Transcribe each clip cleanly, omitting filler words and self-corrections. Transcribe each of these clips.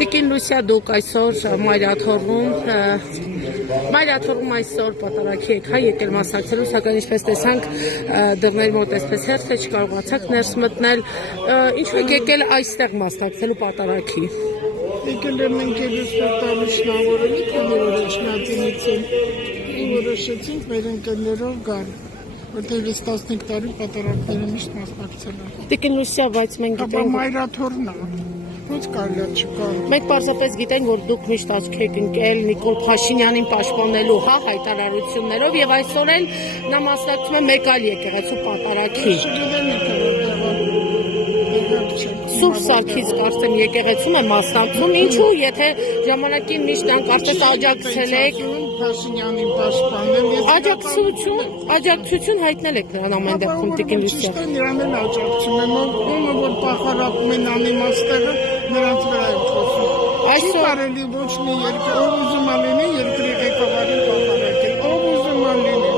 Տիկին Լուսիա, դուք այսօր Մայրաթոռում այսօր պատարագի եք եկել մասնակցելու, սակայն ինչպես տեսանք դռների մոտ այսպես հերթ է, չկարողացաք ներս մտնել, ինչու եք եկել այստեղ մասնակցելու պատարագի։ Եկել եմ ընկերուս շնորհավորելի, քանի որ շնորհածինից որոշեցինք մեր ընկերներով գալ, որտեղ 15 տարի պատարագների միշտ մասնակցել եմ։ Տիկին Լուսիա, բայց մենք գիտենք Մայրաթոռն է, ոնց կարելի է չկա։ Մենք պարզապես գիտենք, որ դուք միշտ աչք եք ընկել Նիկոլ Փաշինյանին պաշտպանելու հայտարարություններով եւ այսօր էլ նա մասնակցում է մեկ այլ եկեղեցու պատարագի։ Սուրբ Սարգիս կարծեմ եկեղեցում է մասնակցում, ինչու, եթե ժամանակին միշտ կարծես աջակցել եք Փաշինյանին պաշտպանել, աջակցություն հայտնել եք նրան ամեն դեպքում Տիկին Լուսիա։ Նրան էլ աջակցում եմ, ումը որ պախարակում են անիմաստեղը, նրանց վրա եմ խոսում։ Չի կարելի ոչ մի երկրի, ով ուզում է լինի երկրի ղեկավարին պախարակել, ով ուզում է լինի,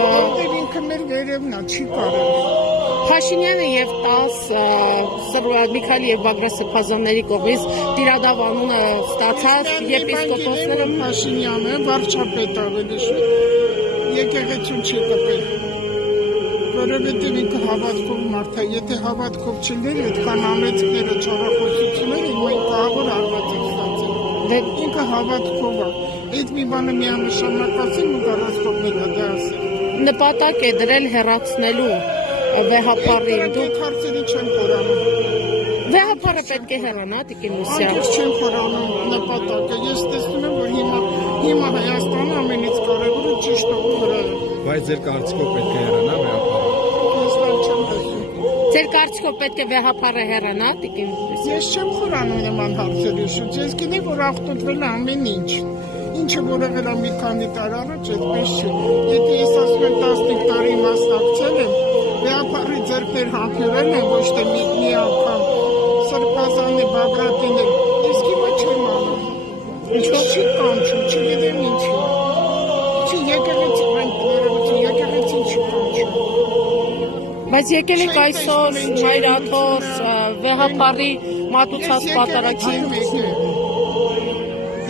որտեղ ինքը մեր վերևն է, չի կարելի։ Փաշինյանը եւ 10 Միքայել եւ Բագրատ Սրբազանների կողմից տիրադավ անունը ստացած եպիսկոպոսները Փաշինյանը վարչապետ ավելի շուտ եկեղեցուն չի կպել, որովհետեւ ինքը հավատքով մարդ է, եթե հավատքով չլիներ, այդքան ամենքները չարախոսությունները մենք կավոր արված ենք ստացել։ Ինքը հավատքով է, այդ մի բանը միանշանակ ասել ու առասպողներ է դա ասել։ Նպատակ է դրել հեռացնելու վեհապարին, դուք հարցերի չեմ խորանում։ Վեհապարը պետք է հեռանա, Տիկին Լուսիա։ Անկեղծ չեմ խորանում նպատակը, ես տեսնում եմ, որ հիմա Հայաստանը ամենից կարևորը ճիշտ ուղու վրա է։ Բայց ձեր կարծիքով պետք է հեռանա վեհապարը։ Ես լավ չեմ տեսնում։ Ձեր կարծիքով պետք է վեհապարը հեռանա, Տիկին Լուսիա։ Ես չեմ խորանում նման հարցերի շուտ, ես գիտեմ, որ աղտոտվել է ամեն ինչ։ Ինչը որ եղել է մի քանի տարի առաջ, այդպես չէ։ Եթե ես ասում եմ 15 տարի մասնակցել եմ, վեհապարի ձեռքներ համբերել են, ոչ թե մի անգամ Սրբազանի Բագրատին էլ, ես հիմա չեմ անում։ Ինչու չի կանչում, չգիտեմ ինչու։ Չի եկեղեցի, մենք ներողություն, եկեղեցին չի կանչում։ Բայց եկել եք այսօր Մայրաթոռ վեհապարի մատուցած պատարագի։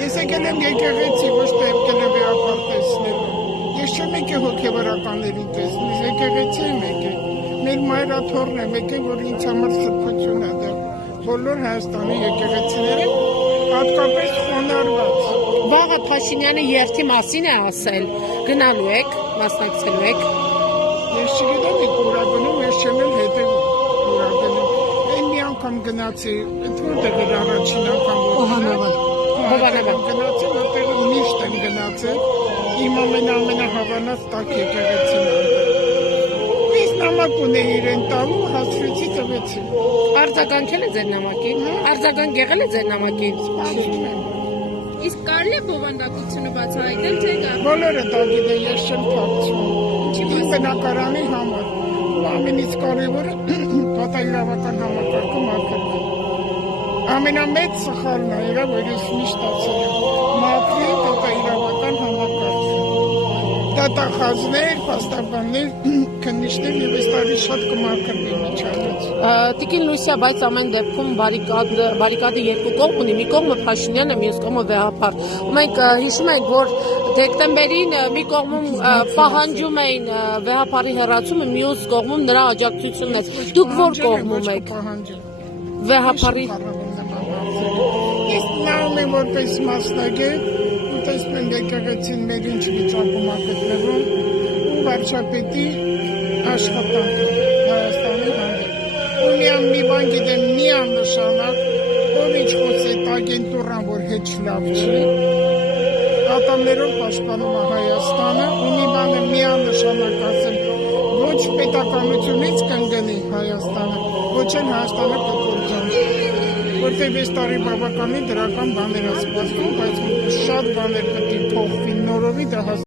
Ես եկել եմ եկեղեցի, ոչ թե եկել եմ վեհապար տեսնելու։ Ես չեմ եկել հոգևորականներին տեսնել, եկեղեցի եմ եկել։ Մեր Մայրաթոռն եմ եկել, որ ինձ համար սրբություն է դա։ Բոլոր Հայաստանի եկեղեցիները հատկապես խոնարհված։ Վաղը Փաշինյանը երթի մասին է ասել, գնալու եք, մասնակցելու եք։ Ես չգիտեմ, եք ուրագնում, ես չեմ էլ հետև ուրագնում։ Այն մի անգամ գնացի, որտեղ էր առաջին անգամ Հովանևան գնացի, որտեղ միշտ եմ գնացել, իմ ամենահավանած տակ եկեղեցին է։ Ես նամակ ունեի իրեն տալու, հասրեցի տվեցի։ Արձագանքել է ձեր նամակին։ Արձագանք եղել է ձեր նամակին։ Իսկ կարելի է բովանդակությունը բացահայտել, թե կա։ Բոլորը դա գիտեն, ես չեմ փակցում։ Իմ բնակարանի համար։ Ամենից կարևորը պատահիրավական համակարգը մաքրվի։ Ամենամեծ սխալն է եղել, որ ես միշտ ասել եմ, մաքրի պատահիրավական համակարգ։ Դատախազներ, փաստաբաններ, քննիչներ եւ այս տարի շատ կմաքրվի միջանից։ Տիկին Լուսիա, բայց ամեն դեպքում բարիկադը երկու կողմ ունի, մի կողմը Փաշինյանը, մյուս կողմը վեհապար։ Մենք հիշում ենք, որ դեկտեմբերին մի կողմում պահանջում էին վեհապարի հեռացումը, մյուս կողմում նրա աջակցությունն է։ Դուք որ կողմում եք։ Վեհապարի Ես նայում եմ որպես մասնագետ, ու տեսնում եմ եկեղեցին մեր ինչ վիճակում է գտնվում, ու վարչապետի աշխատանքը Հայաստանի հանդեպ։ Ու մի բան գիտեմ, միանշանակ, ով ինչ խոսեց ագենտուրան, որ հետ լավ չի, ատամներով պաշտպանում է Հայաստանը, ու մի բանը միանշանակ ասեմ, ոչ պետականությունից կընկնի Հայաստանը, ոչ էլ Հայաստանը կկործան։ Որտեղ այս տարի բավականին դրական բաներ է սպասվում, բայց շատ բաներ պետք է փոխվի նորովի դա